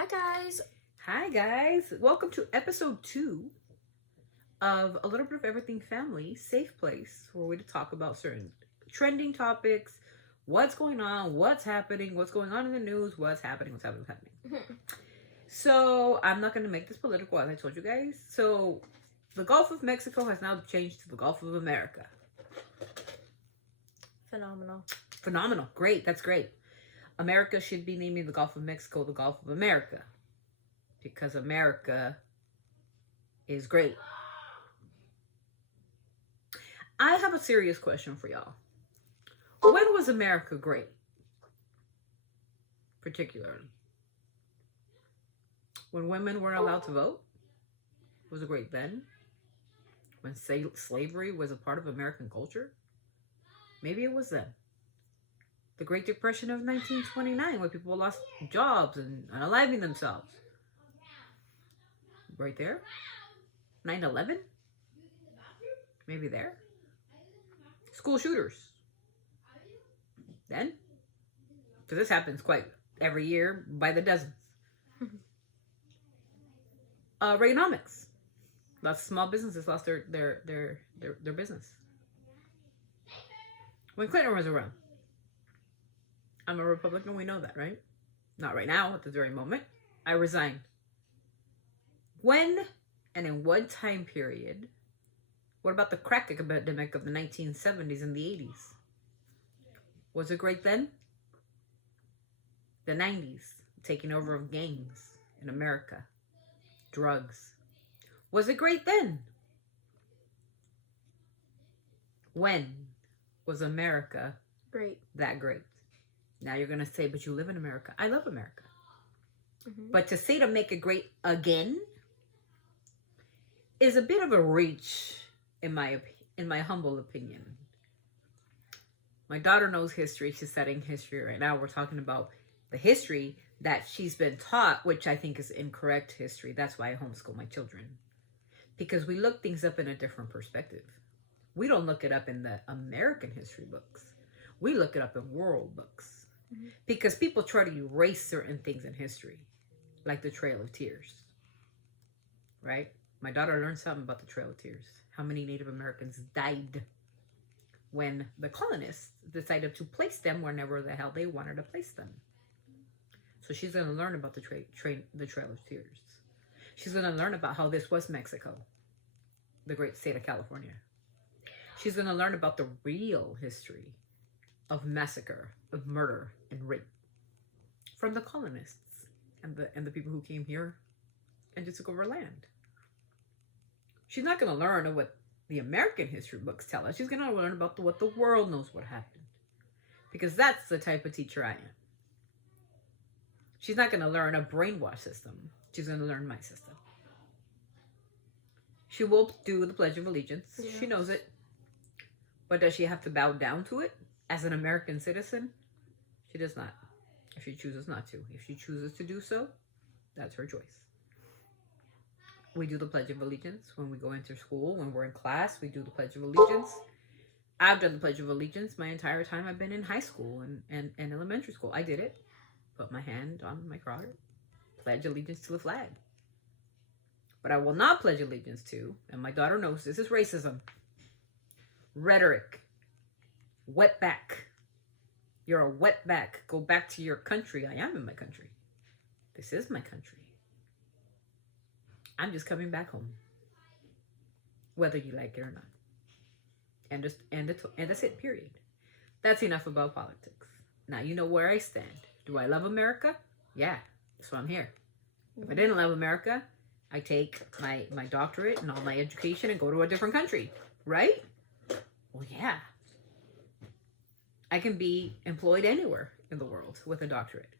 Hi guys. Hi guys, welcome to episode 2 of A Little Bit of Everything Family, safe place where we talk about certain trending topics, what's going on, what's happening, what's going on in the news, what's happening. So I'm not going to make this political, as I told you guys. So the Gulf of Mexico has now changed to the Gulf of America. Phenomenal. Great. That's great. America should be naming the Gulf of Mexico the Gulf of America, because America is great. I have a serious question for y'all. When was America great? Particularly. When women weren't allowed to vote? Was it great then? When slavery was a part of American culture? Maybe it was then. The Great Depression of 1929, when people lost jobs and unaliving themselves. Right there. 9/11? Maybe there. School shooters. Then? Because this happens quite every year by the dozens. Reaganomics. Lots of small businesses lost their business. When Clinton was around. I'm a Republican, we know that, right? Not right now, at this very moment. I resigned. When and in what time period? What about the crack epidemic of the 1970s and the 80s? Was it great then? The 90s, taking over of gangs in America. Drugs. Was it great then? When was America that great? Now you're going to say, but you live in America. I love America. Mm-hmm. But to say to make it great again is a bit of a reach, in my humble opinion. My daughter knows history. She's studying history right now. We're talking about the history that she's been taught, which I think is incorrect history. That's why I homeschool my children. Because we look things up in a different perspective. We don't look it up in the American history books. We look it up in world books. Mm-hmm. Because people try to erase certain things in history, like the Trail of Tears. Right? My daughter learned something about the Trail of Tears. How many Native Americans died when the colonists decided to place them wherever the hell they wanted to place them. So she's going to learn about the Trail of Tears. She's going to learn about how this was Mexico, the great state of California. She's going to learn about the real history of massacre, of murder, and rape from the colonists and the people who came here and just took over land. She's not going to learn what the American history books tell us. She's going to learn about what the world knows what happened. Because that's the type of teacher I am. She's not going to learn a brainwash system. She's going to learn my system. She will do the Pledge of Allegiance. Yeah. She knows it. But does she have to bow down to it as an American citizen? She does not. If she chooses not to. If she chooses to do so, that's her choice. We do the Pledge of Allegiance when we go into school. When we're in class, we do the Pledge of Allegiance. I've done the Pledge of Allegiance my entire time I've been in high school and elementary school. I did it. Put my hand on my heart. Pledge allegiance to the flag. But I will not pledge allegiance to, and my daughter knows this is racism. Rhetoric. Wetback. You're a wetback. Go back to your country. I am in my country. This is my country. I'm just coming back home. Whether you like it or not. And that's it, period. That's enough about politics. Now you know where I stand. Do I love America? Yeah. That's why I'm here. If I didn't love America, I take my doctorate and all my education and go to a different country. Right? Well, yeah. I can be employed anywhere in the world with a doctorate.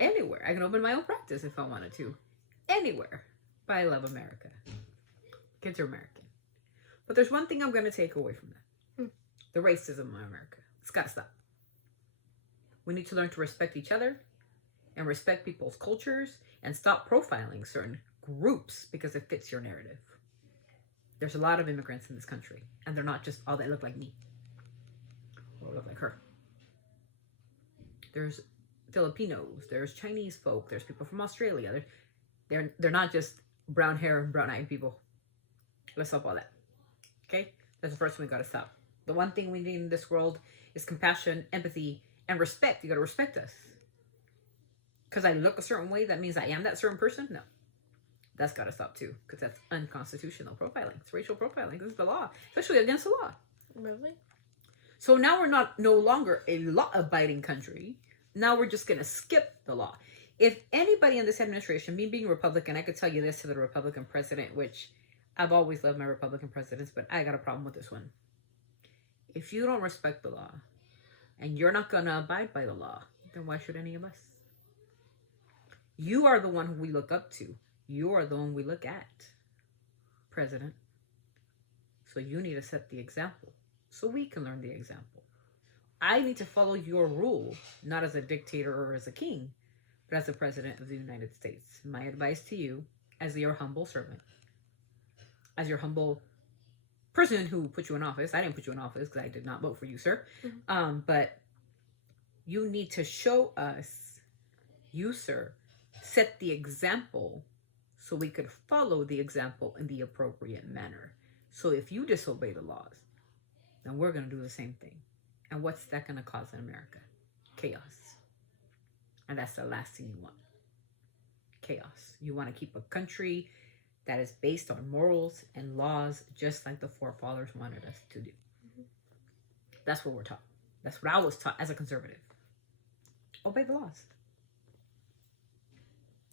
Anywhere. I can open my own practice if I wanted to. Anywhere. But I love America. Kids are American. But there's one thing I'm going to take away from that. The racism in America. It's got to stop. We need to learn to respect each other and respect people's cultures and stop profiling certain groups because it fits your narrative. There's a lot of immigrants in this country, and they're not just all that look like me or look like her. There's Filipinos, there's Chinese folk, there's people from Australia. They're not just brown hair and brown eyed people. Let's stop all that. Okay? That's the first thing we gotta stop. The one thing we need in this world is compassion, empathy, and respect. You gotta respect us. Because I look a certain way, that means I am that certain person? No. That's gotta stop too. Because that's unconstitutional profiling. It's racial profiling. This is the law. Especially against the law. Really? So now we're no longer a law-abiding country. Now we're just gonna skip the law. If anybody in this administration, me being Republican, I could tell you this to the Republican president, which I've always loved my Republican presidents, but I got a problem with this one. If you don't respect the law and you're not going to abide by the law, then why should any of us? You are the one who we look up to. You are the one we look at, President. So you need to set the example so we can learn the example. I need to follow your rule, not as a dictator or as a king, but as the President of the United States. My advice to you, as your humble servant, as your humble person who put you in office. I didn't put you in office because I did not vote for you, sir. Mm-hmm. But you need to show us, you, sir, set the example so we could follow the example in the appropriate manner. So if you disobey the laws, then we're going to do the same thing. And what's that going to cause in America? Chaos. And that's the last thing you want. Chaos. You want to keep a country that is based on morals and laws, just like the forefathers wanted us to do. Mm-hmm. That's what we're taught. That's what I was taught as a conservative. Obey the laws.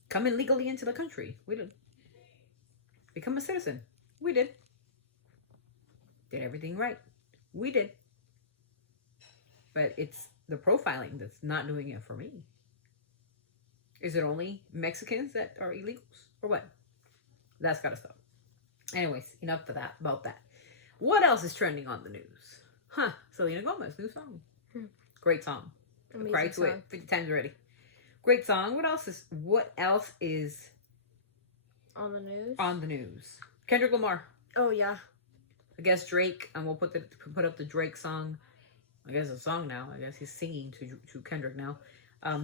Come in legally into the country. We did. Become a citizen. We did. Did everything right. We did. But it's the profiling that's not doing it for me. Is it only Mexicans that are illegals? Or what? That's gotta stop. Anyways, enough of that about that. What else is trending on the news? Selena Gomez, new song. Great song. Cried to it 50 times already. Great song. What else is on the news? On the news. Kendrick Lamar. Oh yeah. I guess Drake, and we'll put up the Drake song. I guess it's a song now. I guess he's singing to Kendrick now.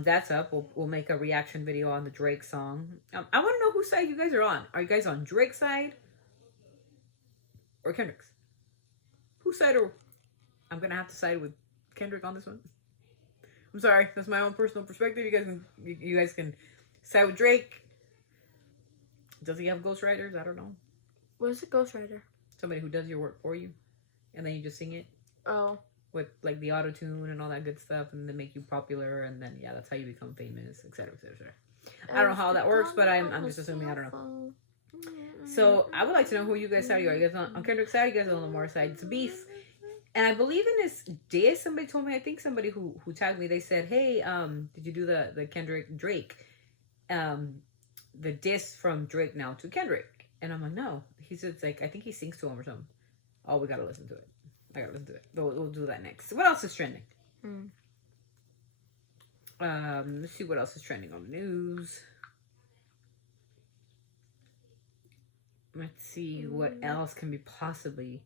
That's up. We'll make a reaction video on the Drake song. I want to know whose side you guys are on. Are you guys on Drake's side or Kendrick's? Whose side are? I'm gonna have to side with Kendrick on this one. I'm sorry, that's my own personal perspective. You guys can side with Drake. Does he have ghostwriters? I don't know. What is a ghostwriter? Somebody who does your work for you, and then you just sing it. Oh. With like the auto tune and all that good stuff, and then make you popular, and then yeah, that's how you become famous, etc., etc. I don't know how that works, but I'm just assuming. I don't know. So I would like to know who you guys side are. You guys on Kendrick's side? You guys on Lamar's side? It's beef, and I believe in this diss. Somebody told me. I think somebody who tagged me. They said, "Hey, did you do the Kendrick Drake, the diss from Drake now to Kendrick?" And I'm like, "No." He said, "It's like I think he sings to him or something." Oh, we gotta listen to it. I gotta listen to it. We'll do that next. What else is trending? Let's see what else is trending on the news. Let's see what else can be possibly.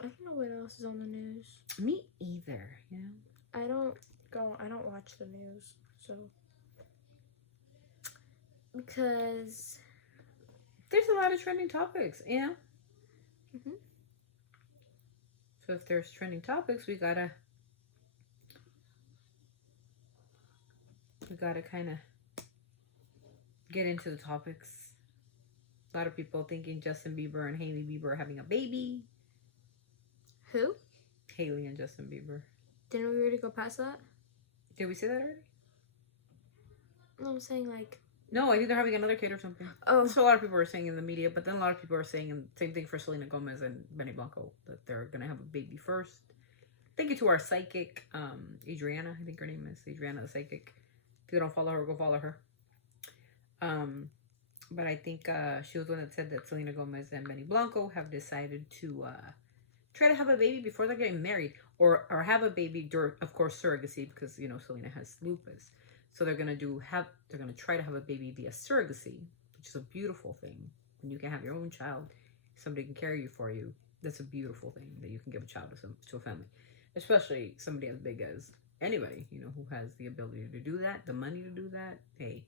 I don't know what else is on the news. Me either. Yeah. I don't watch the news, so because there's a lot of trending topics. Yeah. Mhm. So if there's trending topics, we gotta kind of get into the topics. A lot of people thinking Justin Bieber and Hailey Bieber are having a baby. Who? Hailey and Justin Bieber. Didn't we already go past that? Did we say that already? No, I'm saying like. No, I think they're having another kid or something. Oh. So a lot of people are saying in the media, but then a lot of people are saying the same thing for Selena Gomez and Benny Blanco, that they're going to have a baby first. Thank you to our psychic, Adriana. I think her name is Adriana the Psychic. If you don't follow her, go follow her. But I think she was the one that said that Selena Gomez and Benny Blanco have decided to try to have a baby before they're getting married. Or have a baby during, of course, surrogacy, because, you know, Selena has lupus. So they're gonna try to have a baby via surrogacy, which is a beautiful thing. When you can have your own child, somebody can carry you for you. That's a beautiful thing that you can give a child to a family, especially somebody as big as anybody, you know, who has the ability to do that, the money to do that, hey,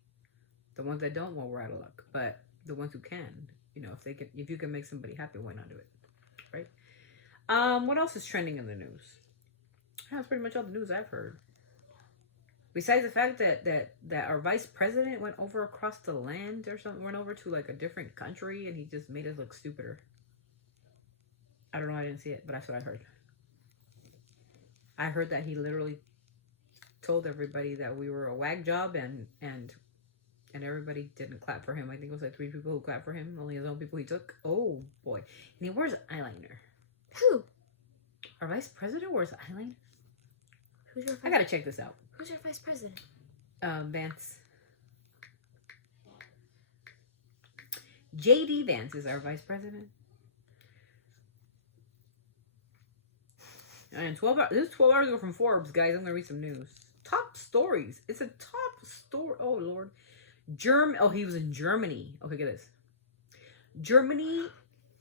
the ones that don't, well, we're out of luck. But the ones who can, you know, if you can make somebody happy, why not do it, right? What else is trending in the news? That's pretty much all the news I've heard. Besides the fact that our vice president went over across the land or something, went over to like a different country, and he just made us look stupider. I don't know. I didn't see it, but that's what I heard. I heard that he literally told everybody that we were a wag job, and everybody didn't clap for him. I think it was like 3 people who clapped for him, only his own people he took. Oh boy. And he wears eyeliner. Who? Our vice president wears eyeliner? Who's your I gotta check this out. Who's your vice president? Vance. JD Vance is our vice president. And 12 hours, this is 12 hours ago from Forbes, guys. I'm going to read some news. Top stories. It's a top story. Oh, Lord. Oh, he was in Germany. Okay, get this. Germany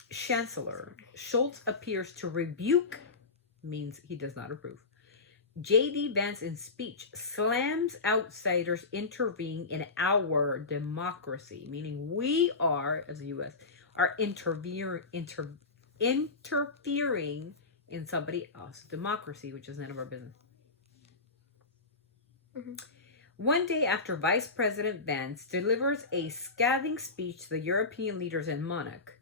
Chancellor Scholz appears to rebuke, means he does not approve. J.D. Vance in speech slams outsiders intervening in our democracy, meaning we are, as the U.S., are interfering in somebody else's democracy, which is none of our business. Mm-hmm. One day after Vice President Vance delivers a scathing speech to the European leaders in Munich,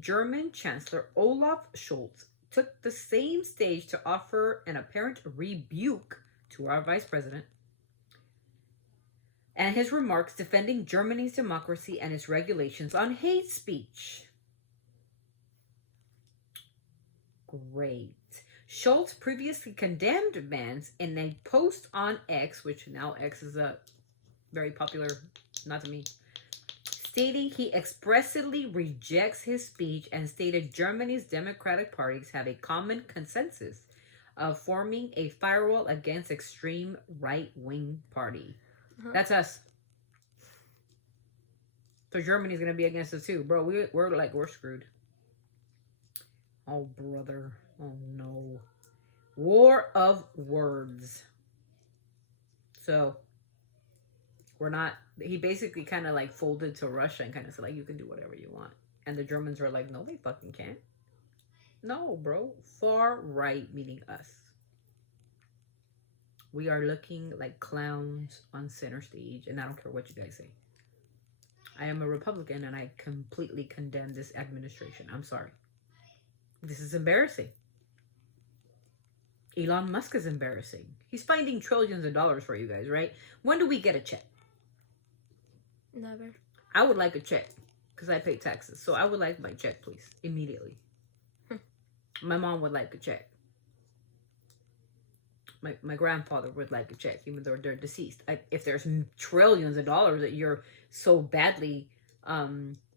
German Chancellor Olaf Scholz took the same stage to offer an apparent rebuke to our Vice President and his remarks defending Germany's democracy and its regulations on hate speech. Great. Scholz previously condemned Vance in a post on X, which now X is a very popular, not to me, stating he expressly rejects his speech and stated Germany's democratic parties have a common consensus of forming a firewall against extreme right-wing party. Uh-huh. That's us. So Germany's going to be against us too. Bro, we're screwed. Oh, brother. Oh, no. War of words. So, we're not... He basically kind of like folded to Russia and kind of said, like, you can do whatever you want. And the Germans are like, no, they fucking can't. No, bro. Far right, meaning us. We are looking like clowns on center stage. And I don't care what you guys say. I am a Republican and I completely condemn this administration. I'm sorry. This is embarrassing. Elon Musk is embarrassing. He's finding trillions of dollars for you guys, right? When do we get a check? Never. I would like a check because I pay taxes. So I would like my check, please. Immediately. My mom would like a check. My grandfather would like a check, even though they're deceased. If there's trillions of dollars that you're so badly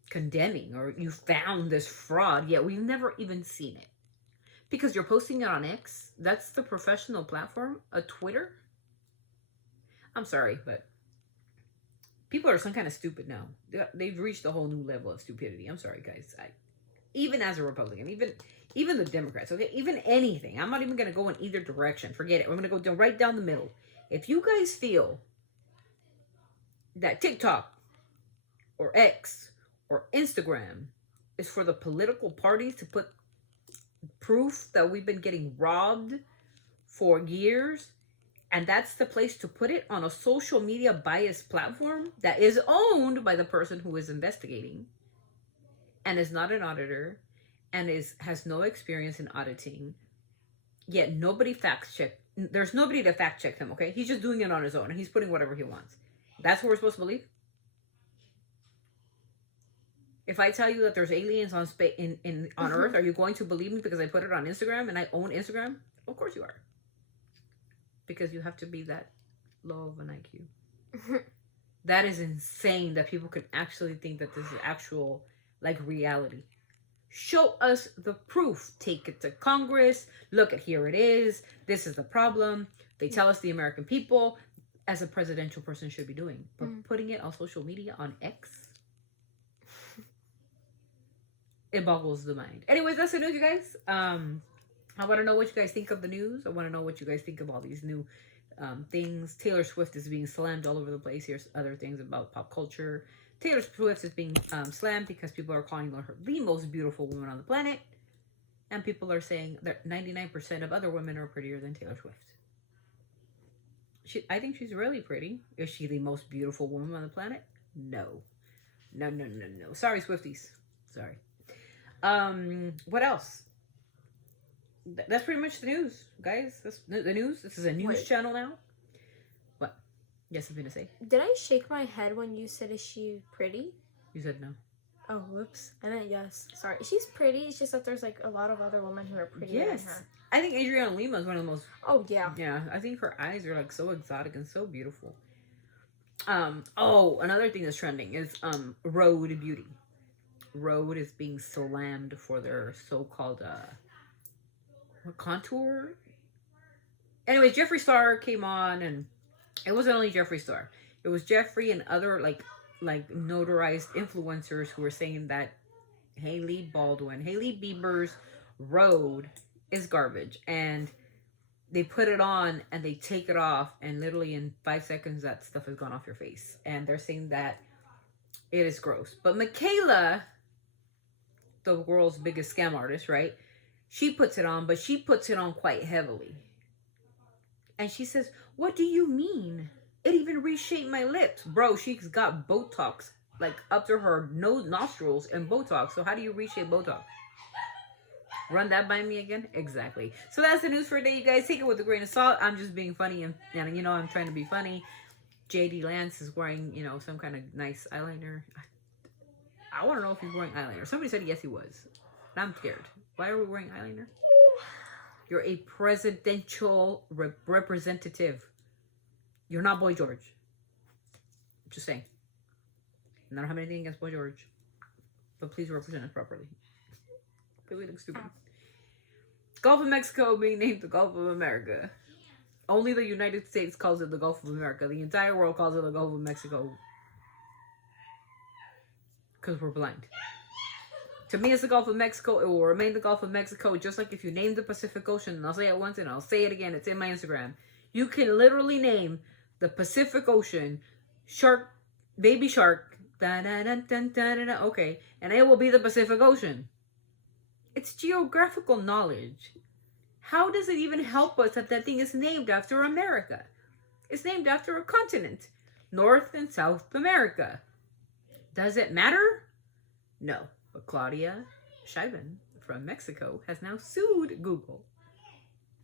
condemning, or you found this fraud, yet we've never even seen it because you're posting it on X. That's the professional platform. A Twitter. I'm sorry, but people are some kind of stupid now. They've reached a whole new level of stupidity. I'm sorry, guys. Even as a Republican, even the Democrats, okay, even anything. I'm not even going to go in either direction. Forget it. I'm going to go right down the middle. If you guys feel that TikTok or X or Instagram is for the political parties to put proof that we've been getting robbed for years, and that's the place to put it, on a social media biased platform that is owned by the person who is investigating and is not an auditor and has no experience in auditing, yet nobody fact check. There's nobody to fact check him, okay? He's just doing it on his own and he's putting whatever he wants. That's what we're supposed to believe? If I tell you that there's aliens on on Earth, are you going to believe me because I put it on Instagram and I own Instagram? Of course you are. Because you have to be that low of an IQ. That is insane that people can actually think that this is actual, like, reality. Show us the proof. Take it to Congress. Look at, here it is. This is the problem. They tell us the American people, as a presidential person, should be doing. But putting it on social media, on X, it boggles the mind. Anyways, that's the news, you guys. I want to know what you guys think of the news. I want to know what you guys think of all these new things. Taylor Swift is being slammed all over the place. Here's other things about pop culture. Taylor Swift is being slammed because people are calling her the most beautiful woman on the planet. And people are saying that 99% of other women are prettier than Taylor Swift. I think she's really pretty. Is she the most beautiful woman on the planet? No. No. Sorry, Swifties. Sorry. What else? That's pretty much the news, guys. That's the news. This is a news channel now. What? Yes, something to say. Did I shake my head when you said, is she pretty? You said no. Oh, whoops. I meant yes. Sorry. She's pretty. It's just that there's like a lot of other women who are prettier than her. I think Adriana Lima is one of the most... Oh, yeah. Yeah, I think her eyes are like so exotic and so beautiful. Another thing that's trending is Rhode Beauty. Rhode is being slammed for their so-called contour. Anyways, Jeffree Star came on, and it wasn't only Jeffree Star. It was Jeffree and other like notarized influencers who were saying that Hailey Bieber's Rhode is garbage, and they put it on and they take it off, and literally in 5 seconds that stuff has gone off your face, and they're saying that it is gross. But Michaela, the world's biggest scam artist, right? She puts it on, but she puts it on quite heavily. And she says, "What do you mean? It even reshaped my lips." Bro, she's got Botox, like up to her nose, nostrils, and Botox. So how do you reshape Botox? Run that by me again? Exactly. So that's the news for today, you guys. Take it with a grain of salt. I'm just being funny, and you know, I'm trying to be funny. JD Lance is wearing, you know, some kind of nice eyeliner. I want to know if he's wearing eyeliner. Somebody said yes, he was. And I'm scared. Why are we wearing eyeliner? You're a presidential representative. You're not Boy George. Just saying. I don't have anything against Boy George. But please represent us properly. We look stupid. Gulf of Mexico being named the Gulf of America. Only the United States calls it the Gulf of America. The entire world calls it the Gulf of Mexico. Because we're blind. To me, it's the Gulf of Mexico. It will remain the Gulf of Mexico. Just like if you name the Pacific Ocean, and I'll say it once and I'll say it again. It's in my Instagram. You can literally name the Pacific Ocean shark, baby shark. Okay. And it will be the Pacific Ocean. It's geographical knowledge. How does it even help us that that thing is named after America? It's named after a continent. North and South America. Does it matter? No. But Claudia Sheinbaum from Mexico has now sued Google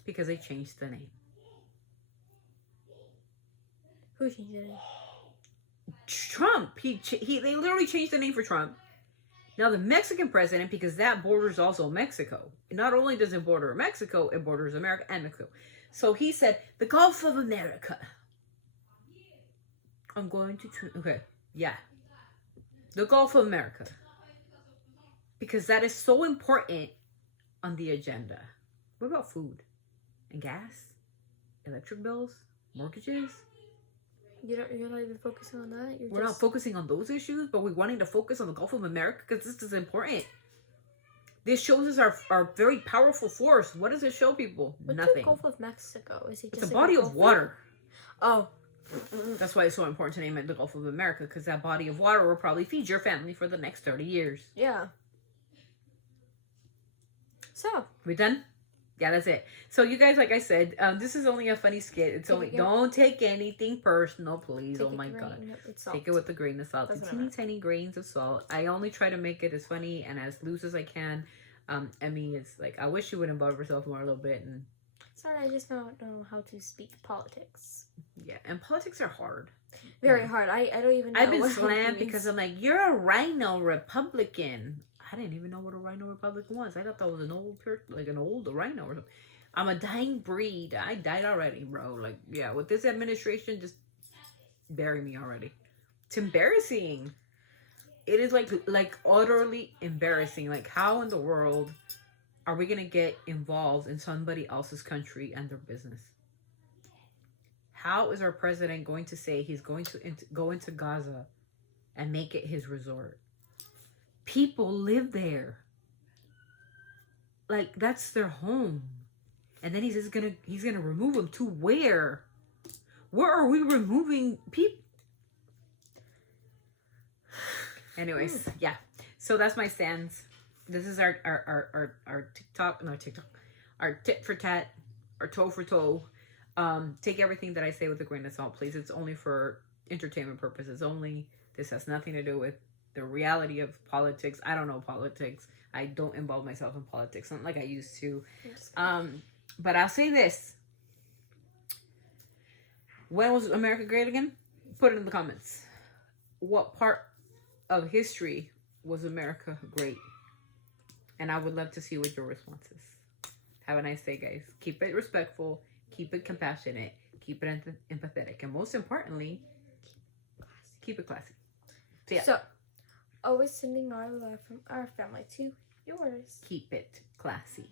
because they changed the name. Who changed it? Trump. They literally changed the name for Trump. Now the Mexican president, because that borders also Mexico. Not only does it border Mexico, it borders America and Mexico. So he said, the Gulf of America. I'm going to... Okay, yeah. The Gulf of America. Because that is so important on the agenda. What about food? And gas? Electric bills? Mortgages? You're not even focusing on that? We're not focusing on those issues, but we're wanting to focus on the Gulf of America because this is important. This shows us our very powerful force. What does it show people? What's Nothing. the Gulf of Mexico? Is it just it's a body of water. Oh. That's why it's so important to name it the Gulf of America, because that body of water will probably feed your family for the next 30 years. Yeah. So. We done? Yeah, that's it. So you guys, like I said, this is only a funny skit. It's only, don't take anything personal, please. Oh my God. Take it with a grain of salt. Teeny grains of salt. I only try to make it as funny and as loose as I can. Emmy is like, I wish she would involve herself more a little bit. And sorry, I just don't know how to speak politics. Yeah, and politics are hard. Very hard. I don't even know. I've been slammed because I'm like, you're a rhino Republican. I didn't even know what a rhino Republican was. I thought that was an old rhino or something. I'm a dying breed. I died already, bro. Like, yeah, with this administration, just bury me already. It's embarrassing. It is like utterly embarrassing. Like, how in the world are we gonna get involved in somebody else's country and their business? How is our president going to say he's going to go into Gaza and make it his resort? People live there. Like, that's their home. And then he's gonna remove them to where? Where are we removing people? Anyways, yeah. So that's my stance. This is our TikTok, no TikTok, our tit for tat, our toe for toe. Take everything that I say with a grain of salt, please. It's only for entertainment purposes only. This has nothing to do with the reality of politics. I don't know politics. I don't involve myself in politics, not like I used to. But I'll say this. When was America great again? Put it in the comments. What part of history was America great? And I would love to see what your response is. Have a nice day, guys. Keep it respectful. Keep it compassionate. Keep it empathetic. And most importantly, keep it classy. So, yeah. So, always sending our love from our family to yours. Keep it classy.